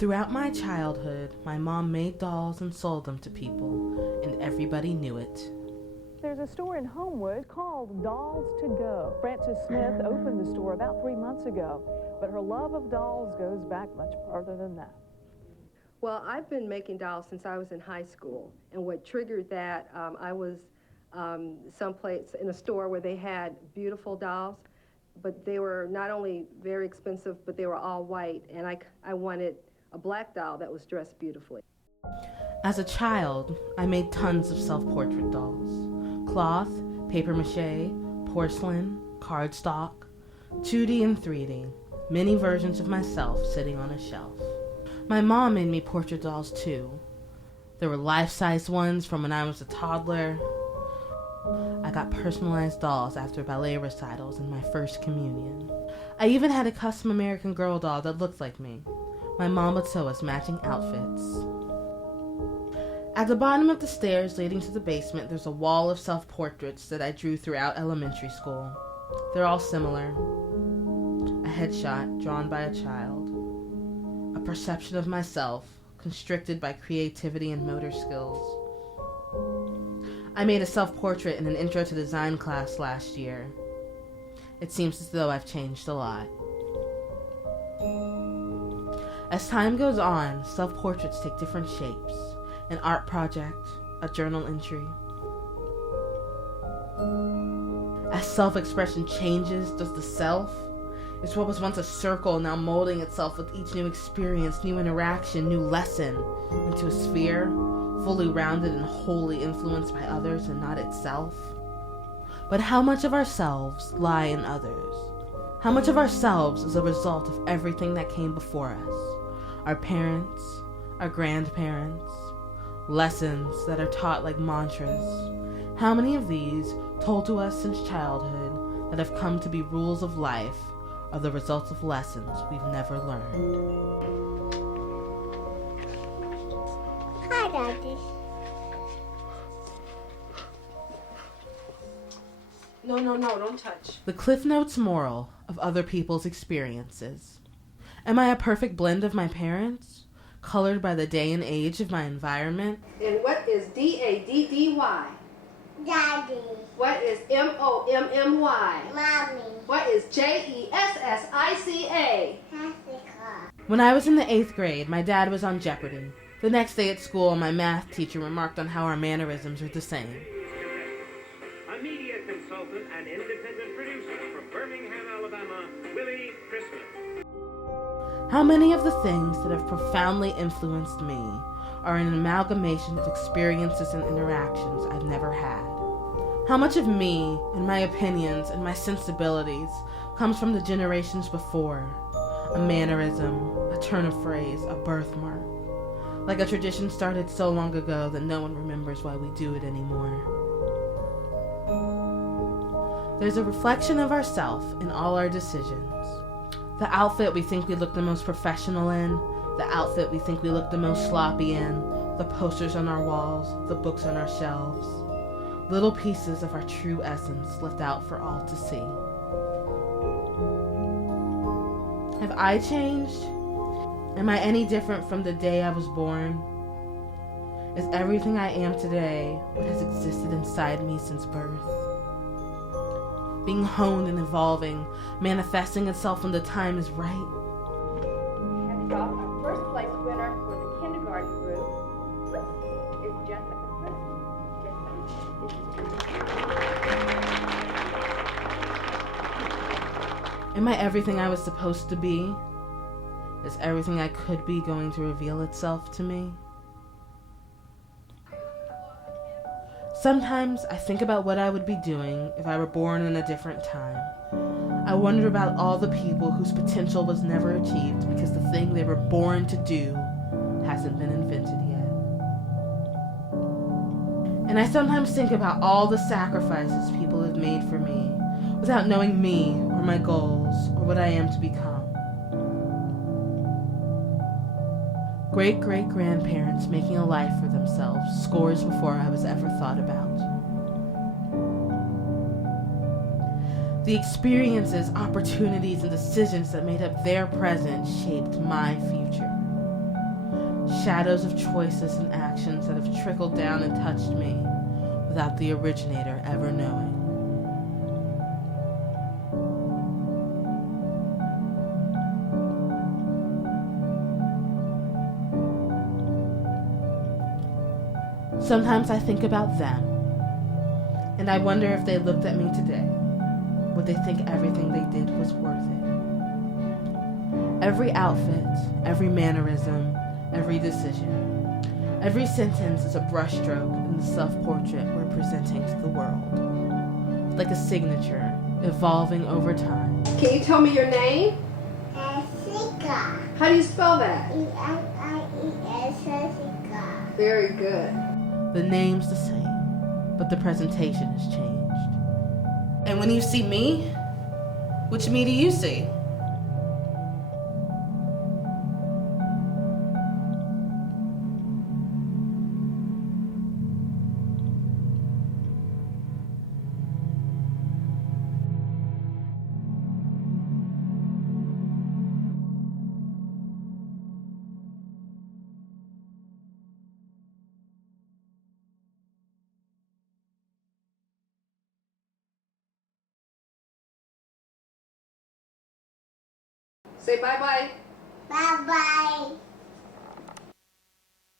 Throughout my childhood, my mom made dolls and sold them to people, and everybody knew it. There's a store in Homewood called Dolls to Go. Frances Smith opened the store about 3 months ago, but her love of dolls goes back much farther than that. Well, I've been making dolls since I was in high school, and what triggered that, I was someplace in a store where they had beautiful dolls, but they were not only very expensive, but they were all white, and I wanted a black doll that was dressed beautifully. As a child, I made tons of self-portrait dolls. Cloth, papier-mâché, porcelain, cardstock, 2D and 3D, many versions of myself sitting on a shelf. My mom made me portrait dolls too. There were life-size ones from when I was a toddler. I got personalized dolls after ballet recitals and my first communion. I even had a custom American Girl doll that looked like me. My mom would sew us matching outfits. At the bottom of the stairs leading to the basement, there's a wall of self-portraits that I drew throughout elementary school. They're all similar. A headshot drawn by a child. A perception of myself, constricted by creativity and motor skills. I made a self-portrait in an intro to design class last year. It seems as though I've changed a lot. As time goes on, self-portraits take different shapes. An art project, a journal entry. As self-expression changes, does the self? Is what was once a circle now molding itself with each new experience, new interaction, new lesson, into a sphere, fully rounded and wholly influenced by others and not itself? But how much of ourselves lie in others? How much of ourselves is a result of everything that came before us? Our parents, our grandparents, lessons that are taught like mantras. How many of these, told to us since childhood, that have come to be rules of life, are the results of lessons we've never learned? Hi, Daddy. No, don't touch. The Cliff Notes moral of other people's experiences. Am I a perfect blend of my parents? Colored by the day and age of my environment? And what is DADDY? Daddy. What is MOMMY? Mommy. What is JESSICA? Jessica. When I was in the 8th grade, my dad was on Jeopardy! The next day at school, my math teacher remarked on how our mannerisms are the same. A media consultant and independent producer from Birmingham, Alabama, Willie Christmas. How many of the things that have profoundly influenced me are an amalgamation of experiences and interactions I've never had? How much of me and my opinions and my sensibilities comes from the generations before? A mannerism, a turn of phrase, a birthmark. Like a tradition started so long ago that no one remembers why we do it anymore. There's a reflection of ourself in all our decisions. The outfit we think we look the most professional in, the outfit we think we look the most sloppy in, the posters on our walls, the books on our shelves. Little pieces of our true essence left out for all to see. Have I changed? Am I any different from the day I was born? Is everything I am today what has existed inside me since birth? Being honed and evolving, manifesting itself when the time is right. And our first place winner for the kindergarten group is Jessica Christie. Am I everything I was supposed to be? Is everything I could be going to reveal itself to me? Sometimes I think about what I would be doing if I were born in a different time. I wonder about all the people whose potential was never achieved because the thing they were born to do hasn't been invented yet. And I sometimes think about all the sacrifices people have made for me without knowing me or my goals or what I am to become. Great-great-grandparents making a life for themselves scores before I was ever thought about. The experiences, opportunities, and decisions that made up their present shaped my future. shadows of choices and actions that have trickled down and touched me without the originator ever knowing. Sometimes I think about them, and I wonder if they looked at me today, would they think everything they did was worth it? Every outfit, every mannerism, every decision, every sentence is a brushstroke in the self-portrait we're presenting to the world, like a signature evolving over time. Can you tell me your name? Jessica. How do you spell that? Jessica. Very good. The name's the same, but the presentation has changed. And when you see me, which me do you see? Say bye-bye. Bye-bye.